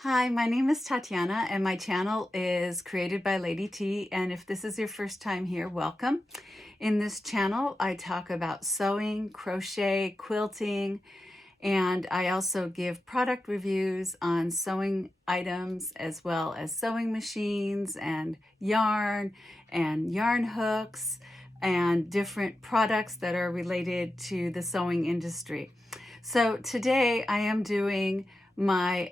Hi, my name is Tatiana and my channel is created by Lady T, and if this is your first time here, welcome. In this channel, I talk about sewing, crochet, quilting, and I also give product reviews on sewing items as well as sewing machines and yarn hooks and different products that are related to the sewing industry. So today I am doing my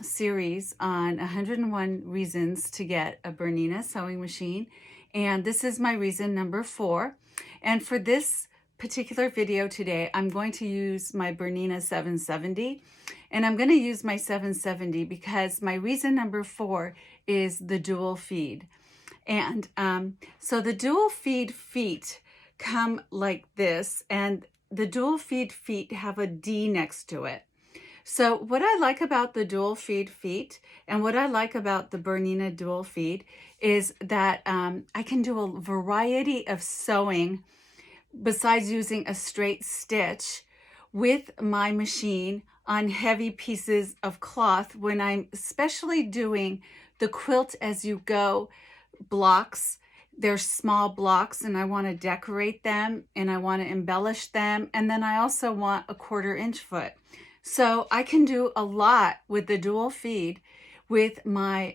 series on 101 reasons to get a Bernina sewing machine, and this is my reason number 4. And for this particular video today, I'm going to use my Bernina 770, and I'm going to use my 770 because my reason number 4 is the dual feed. And so the dual feed feet come like this, and the dual feed feet have a D next to it. So what I like about the dual feed feet and what I like about the Bernina dual feed is that I can do a variety of sewing besides using a straight stitch with my machine on heavy pieces of cloth when I'm especially doing the quilt as you go blocks. They're small blocks and I want to decorate them and I want to embellish them, and then I also want a 1/4 inch foot. So I can do a lot with the dual feed with my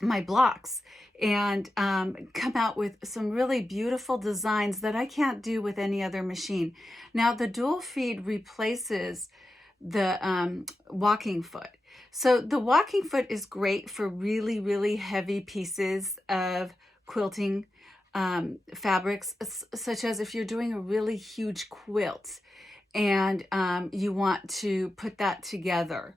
my blocks and come out with some really beautiful designs that I can't do with any other machine. Now the dual feed replaces the walking foot. So the walking foot is great for really, really heavy pieces of quilting fabrics, such as if you're doing a really huge quilt and you want to put that together.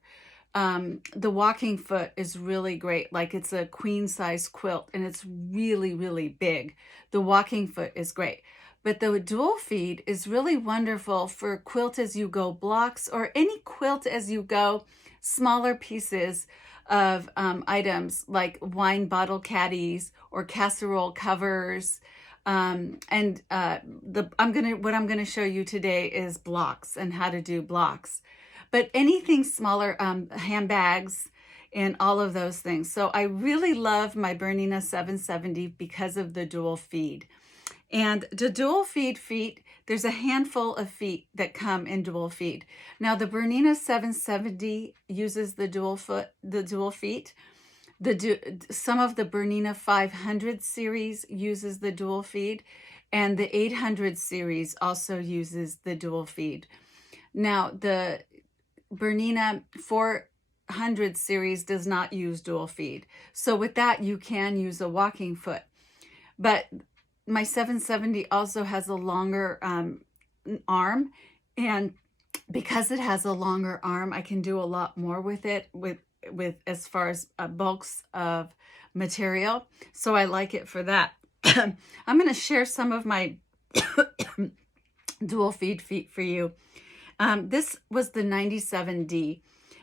The walking foot is really great. Like, it's a queen size quilt and it's really, really big. The walking foot is great. But the dual feed is really wonderful for quilt as you go blocks, or any quilt as you go smaller pieces of items like wine bottle caddies or casserole covers. What I'm gonna show you today is blocks and how to do blocks, but anything smaller, handbags and all of those things. So I really love my Bernina 770 because of the dual feed. And the dual feed feet, there's a handful of feet that come in dual feed. Now the Bernina 770 uses the dual feet. Some of the Bernina 500 series uses the dual feed, and the 800 series also uses the dual feed. Now the Bernina 400 series does not use dual feed. So with that, you can use a walking foot. But my 770 also has a longer arm, and because it has a longer arm, I can do a lot more with it with as far as bulks of material. So I like it for that. I'm going to share some of my dual feed feet for you. This was the 97D,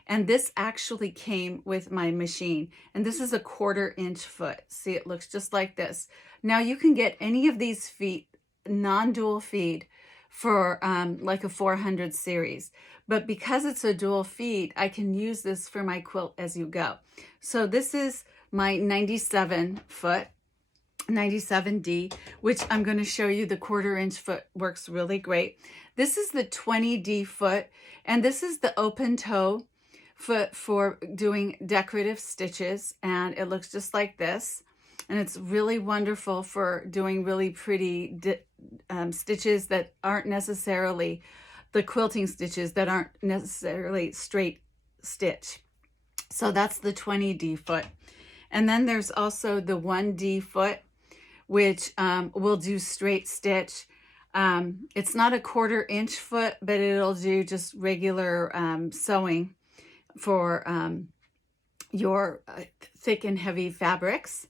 and this actually came with my machine, and this is a 1/4 inch foot. See, it looks just like this. Now you can get any of these feet non-dual feed for like a 400 series, but because it's a dual feed, I can use this for my quilt as you go. So this is my 97 foot, 97D, which I'm going to show you. The 1/4 inch foot works really great. This is the 20D foot, and this is the open toe foot for doing decorative stitches, and it looks just like this. And it's really wonderful for doing really pretty stitches that aren't necessarily the quilting stitches that aren't necessarily straight stitch. So that's the 20D foot. And then there's also the 1D foot, which will do straight stitch. It's not a 1/4 inch foot, but it'll do just regular sewing for your thick and heavy fabrics.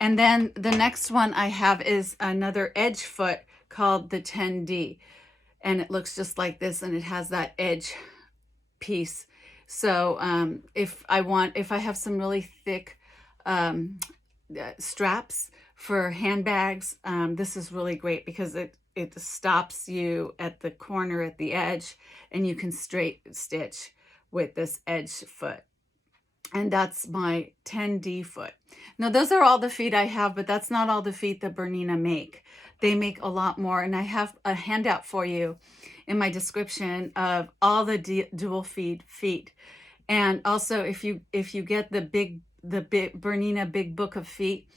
And then the next one I have is another edge foot called the 10D, and it looks just like this, and it has that edge piece. So if I have some really thick straps for handbags, this is really great because it stops you at the corner at the edge, and you can straight stitch with this edge foot. and that's my 10D foot. Now those are all the feet I have, but that's not all the feet that Bernina make. They make a lot more, and I have a handout for you in my description of all the dual feet. And also, if you get the big Bernina Big Book of Feet,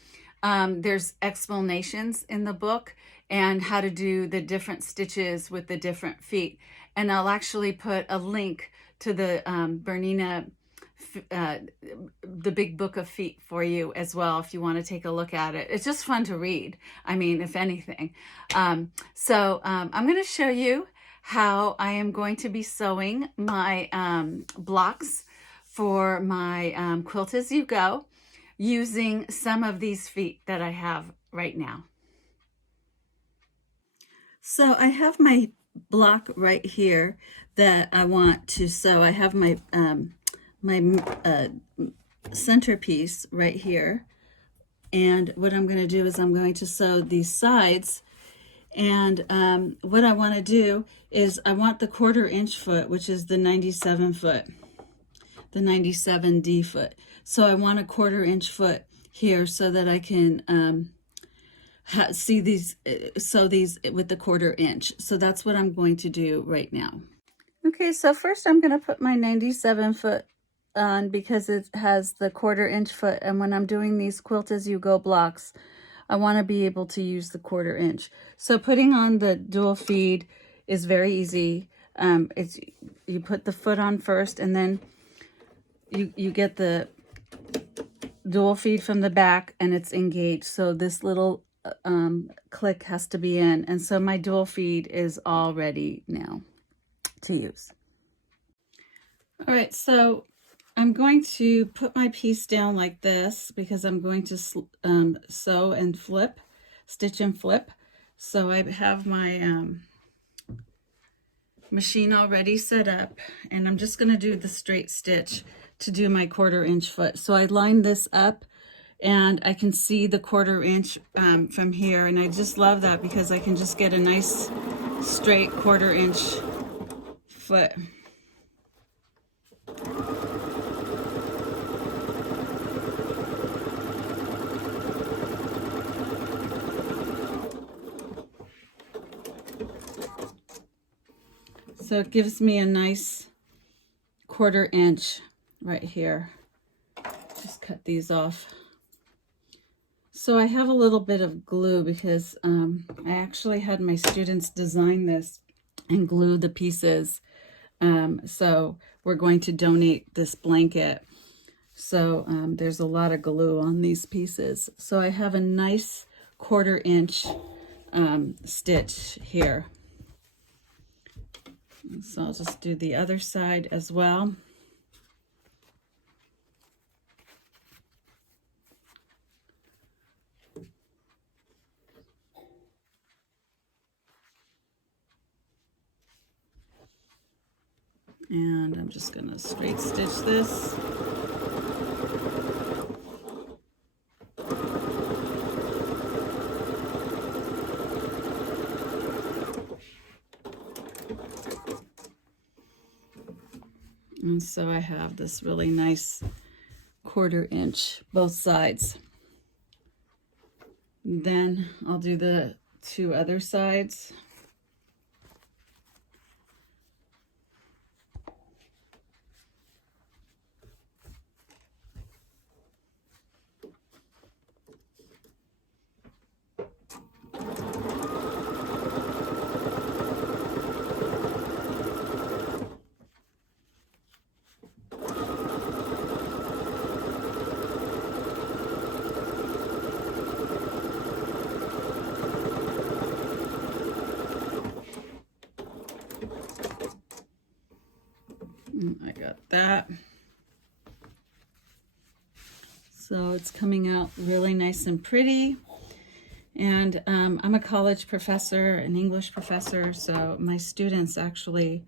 there's explanations in the book and how to do the different stitches with the different feet. And I'll actually put a link to the Bernina the Big Book of Feet for you as well, if you want to take a look at it. It's just fun to read, I mean, if anything. I'm going to show you how I am going to be sewing my blocks for my Quilt As You Go, using some of these feet that I have right now. So I have my block right here that I want to sew. I have my centerpiece right here, and what I'm going to do is I'm going to sew these sides. And what I want to do is I want the 1/4 inch foot, which is the 97 foot, the 97D foot. So I want a 1/4 inch foot here so that I can see these, sew these with the 1/4 inch. So that's what I'm going to do right now. Okay, so first I'm going to put my 97 foot on because it has the 1/4 inch foot, and when I'm doing these Quilt As You Go blocks, I want to be able to use the 1/4 inch. So putting on the dual feed is very easy. It's, you put the foot on first, and then you get the dual feed from the back, and it's engaged. So this little click has to be in, and so my dual feed is all ready now to use. All right, so I'm going to put my piece down like this because I'm going to sew and flip, stitch and flip. So I have my machine already set up, and I'm just going to do the straight stitch to do my 1/4 inch foot. So I line this up, and I can see the 1/4 inch from here, and I just love that because I can just get a nice straight 1/4 inch foot. So it gives me a nice 1/4 inch right here. Just cut these off. So I have a little bit of glue because I actually had my students design this and glue the pieces. So we're going to donate this blanket. So there's a lot of glue on these pieces. So I have a nice 1/4 inch stitch here. So I'll just do the other side as well. And I'm just going to straight stitch this. And so I have this really nice 1/4 inch both sides. Then I'll do the 2 other sides. I got that. So it's coming out really nice and pretty. And I'm a college professor, an English professor, so my students actually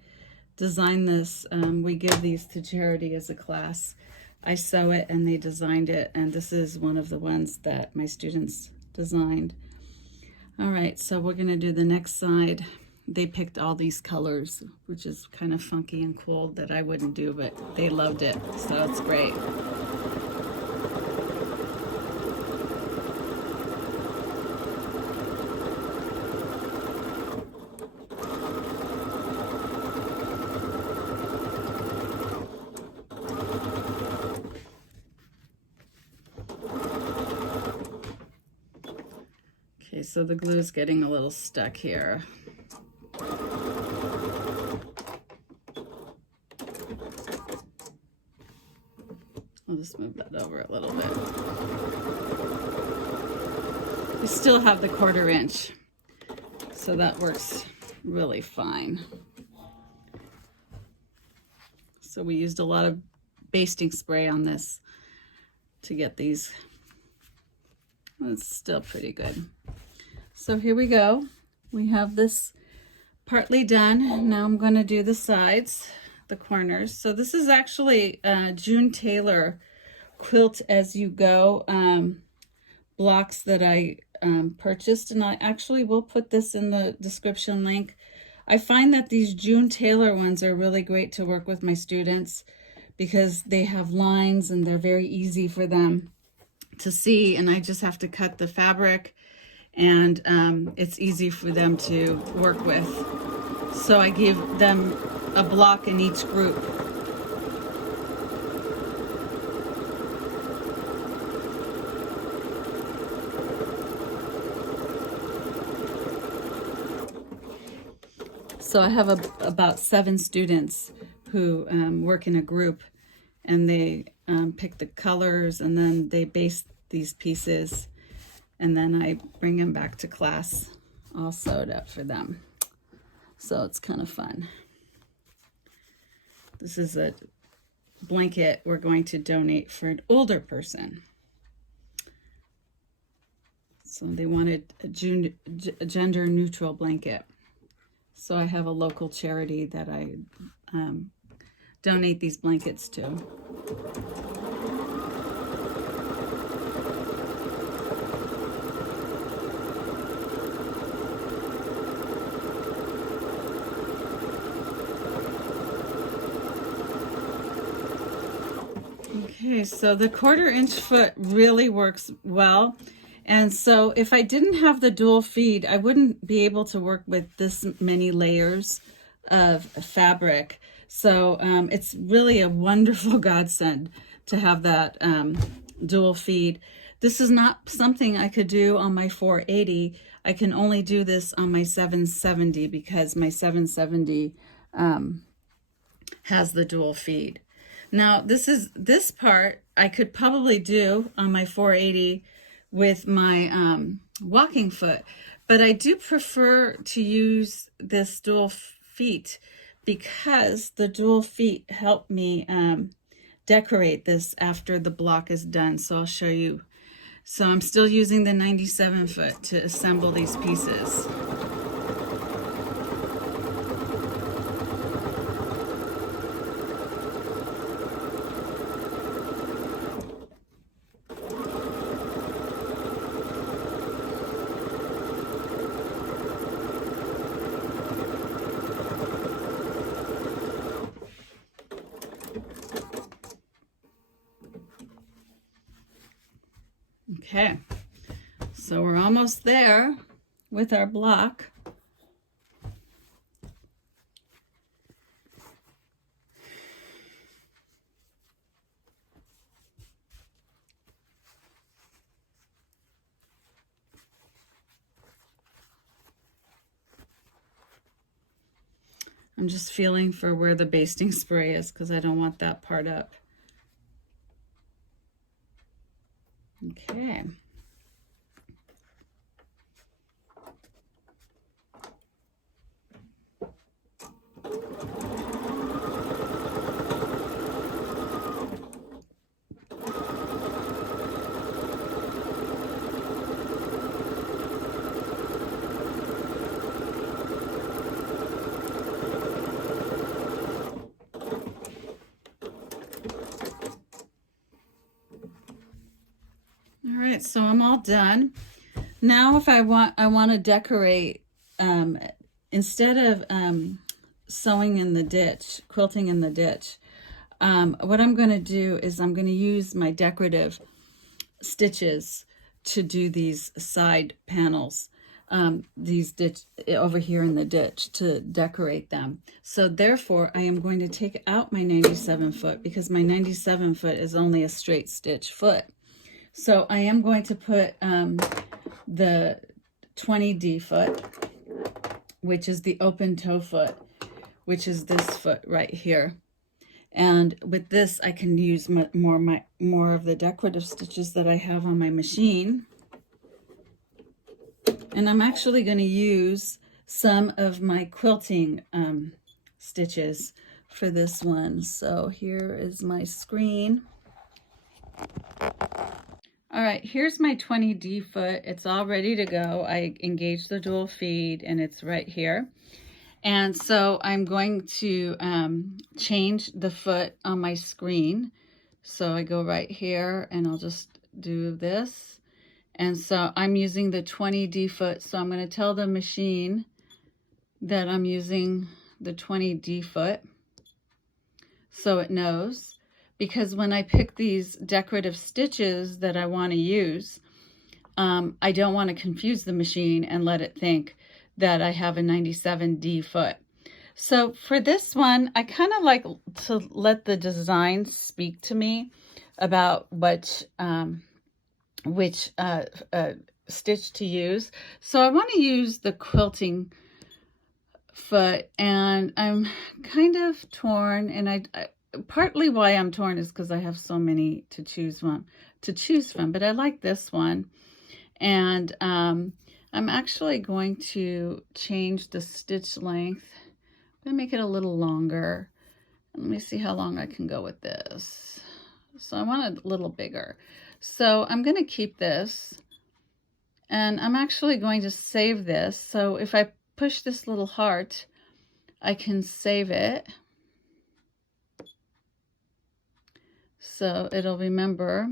design this. We give these to charity as a class. I sew it and they designed it, and this is one of the ones that my students designed. All right, so we're going to do the next side. they picked all these colors, which is kind of funky and cool that I wouldn't do, but they loved it, so it's great. Okay, so the glue is getting a little stuck here. I'll just move that over a little bit. We still have the 1/4 inch, so that works really fine. So we used a lot of basting spray on this to get these. It's still pretty good. So here we go. We have this partly done. Now I'm going to do the sides, the corners. So this is actually June Tailor Quilt As You Go blocks that I purchased, and I actually will put this in the description link. I find that these June Tailor ones are really great to work with my students because they have lines and they're very easy for them to see, and I just have to cut the fabric, and it's easy for them to work with. So I give them a block in each group. So I have about 7 students who work in a group, and they pick the colors, and then they base these pieces, and then I bring them back to class all sewed up for them. So it's kind of fun. This is a blanket we're going to donate for an older person. So they wanted a gender neutral blanket. So I have a local charity that I donate these blankets to. Okay, so the 1/4 inch foot really works well. And so if I didn't have the dual feed, I wouldn't be able to work with this many layers of fabric. So it's really a wonderful godsend to have that dual feed. This is not something I could do on my 480. I can only do this on my 770 because my 770 has the dual feed. Now this part I could probably do on my 480 with my walking foot, but I do prefer to use this dual feet because the dual feet help me decorate this after the block is done. So I'll show you. So I'm still using the 97 foot to assemble these pieces. Okay, so we're almost there with our block. I'm just feeling for where the basting spray is because I don't want that part up. Okay. All right, so I'm all done. Now if I want to decorate instead of sewing in the ditch, quilting in the ditch, what I'm going to do is I'm going to use my decorative stitches to do these side panels, these ditch over here in the ditch to decorate them. So therefore I am going to take out my 97 foot because my 97 foot is only a straight stitch foot. So I am going to put the 20D foot, which is the open toe foot, which is this foot right here. And with this, I can use more of the decorative stitches that I have on my machine. And I'm actually going to use some of my quilting stitches for this one. So here is my screen. All right, here's my 20D foot. It's all ready to go. I engaged the dual feed and it's right here. And so I'm going to change the foot on my screen. So I go right here and I'll just do this. And so I'm using the 20D foot. So I'm going to tell the machine that I'm using the 20D foot so it knows. Because when I pick these decorative stitches that I want to use, I don't want to confuse the machine and let it think that I have a 97D foot. So for this one, I kind of like to let the design speak to me about which stitch to use. So I want to use the quilting foot, and I'm kind of torn, and I partly why I'm torn is because I have so many to choose from, but I like this one. And I'm actually going to change the stitch length. I'm going to make it a little longer. Let me see how long I can go with this. So I want it a little bigger. So I'm going to keep this. And I'm actually going to save this. So if I push this little heart, I can save it. So it'll remember.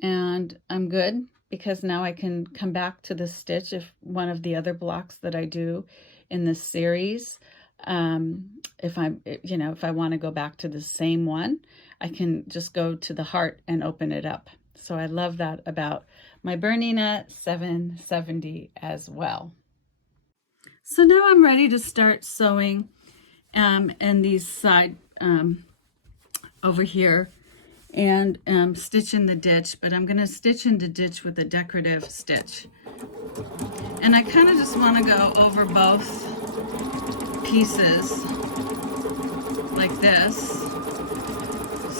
And I'm good, because now I can come back to this stitch if one of the other blocks that I do in this series, if I want to go back to the same one, I can just go to the heart and open it up. So I love that about my Bernina 770 as well. So now I'm ready to start sewing and these side over here, and stitch in the ditch, but I'm going to stitch in the ditch with a decorative stitch. And I kind of just want to go over both pieces like this,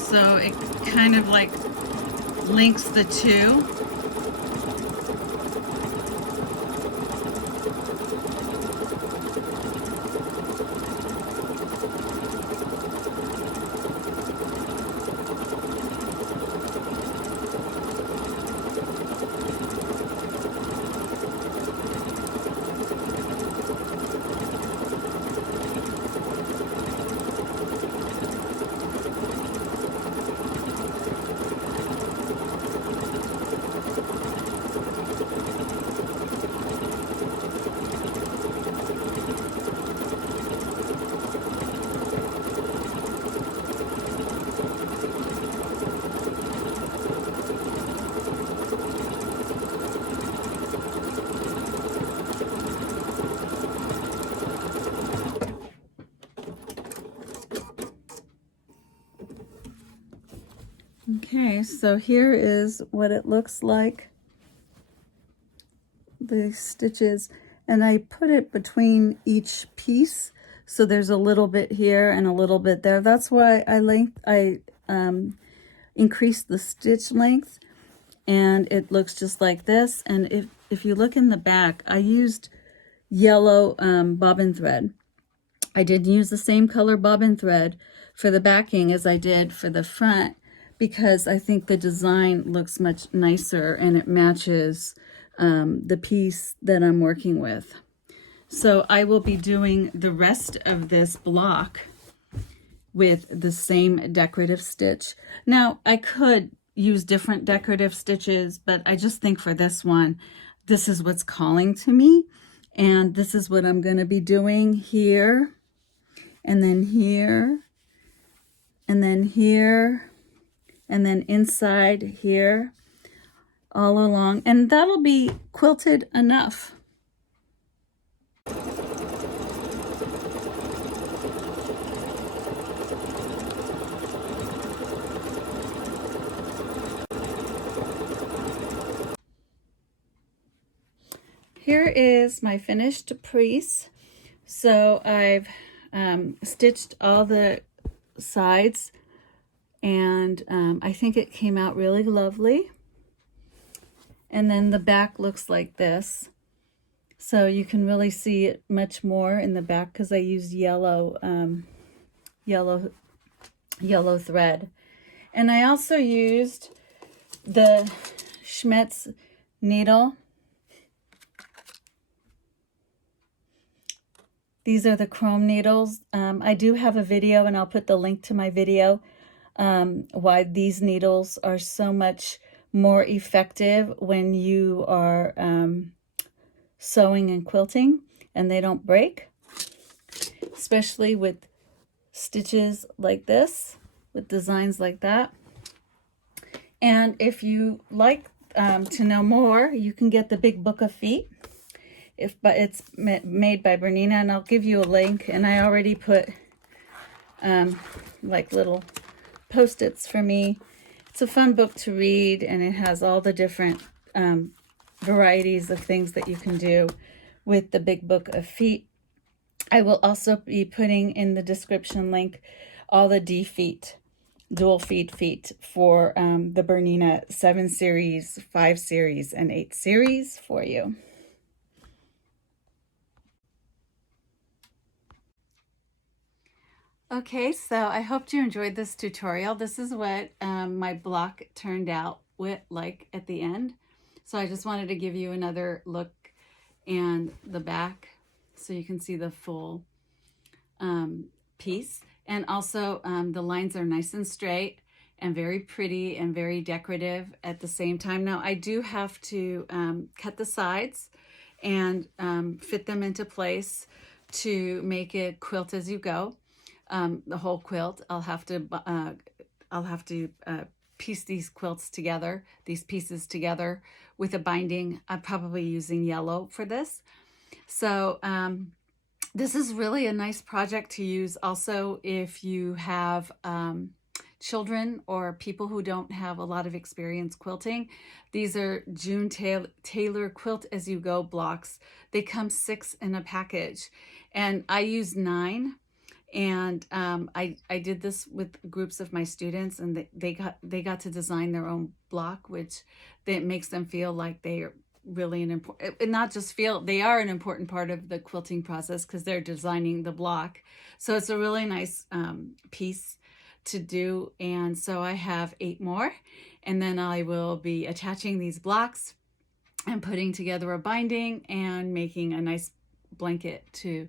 so it kind of like links the two. Okay, so here is what it looks like, the stitches, and I put it between each piece, so there's a little bit here and a little bit there. That's why I increased the stitch length, and it looks just like this. And if you look in the back, I used yellow bobbin thread. I didn't use the same color bobbin thread for the backing as I did for the front, because I think the design looks much nicer and it matches the piece that I'm working with. So I will be doing the rest of this block with the same decorative stitch. Now, I could use different decorative stitches, but I just think for this one, this is what's calling to me. And this is what I'm going to be doing here, and then here, and then here, and then inside here, all along. And that'll be quilted enough. Here is my finished piece. So I've stitched all the sides, and I think it came out really lovely. And then the back looks like this. So you can really see it much more in the back because I used yellow thread. And I also used the Schmetz needle. These are the chrome needles. I do have a video, and I'll put the link to my video, why these needles are so much more effective when you are sewing and quilting, and they don't break, especially with stitches like this, with designs like that. And if you like to know more, you can get the Big Book of Feet. But it's made by Bernina, and I'll give you a link. And I already put like little post-its for me. It's a fun book to read, and it has all the different varieties of things that you can do with the Big Book of Feet. I will also be putting in the description link all the D-feet, dual feet for the Bernina 7 series, 5 series, and 8 series for you. Okay, so I hope you enjoyed this tutorial. This is what my block turned out like at the end. So I just wanted to give you another look and the back so you can see the full piece. And also the lines are nice and straight and very pretty and very decorative at the same time. Now I do have to cut the sides and fit them into place to make it quilt as you go. The whole quilt. I'll have to piece these quilts together, these pieces together with a binding. I'm probably using yellow for this. So this is really a nice project to use also if you have children or people who don't have a lot of experience quilting. These are June Tailor Quilt As You Go blocks. They come 6 in a package, and I use 9. And I did this with groups of my students, and they got to design their own block, which makes them feel like they are really an important, not just feel, they are an important part of the quilting process because they're designing the block. So it's a really nice piece to do. And so I have 8 more, and then I will be attaching these blocks and putting together a binding and making a nice blanket to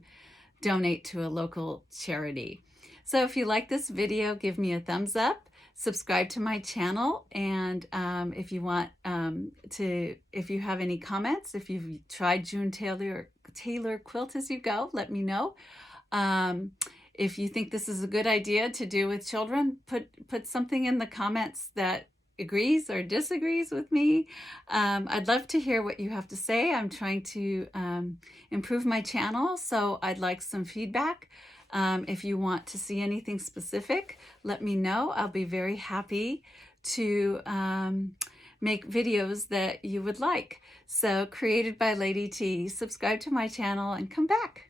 donate to a local charity. So if you like this video, give me a thumbs up, subscribe to my channel, and if you want if you have any comments, if you've tried June Tailor Quilt As You Go, let me know. If you think this is a good idea to do with children, put something in the comments that agrees or disagrees with me. I'd love to hear what you have to say. I'm trying to improve my channel, so I'd like some feedback. If you want to see anything specific, let me know. I'll be very happy to make videos that you would like. So, created by Lady T. Subscribe to my channel and come back.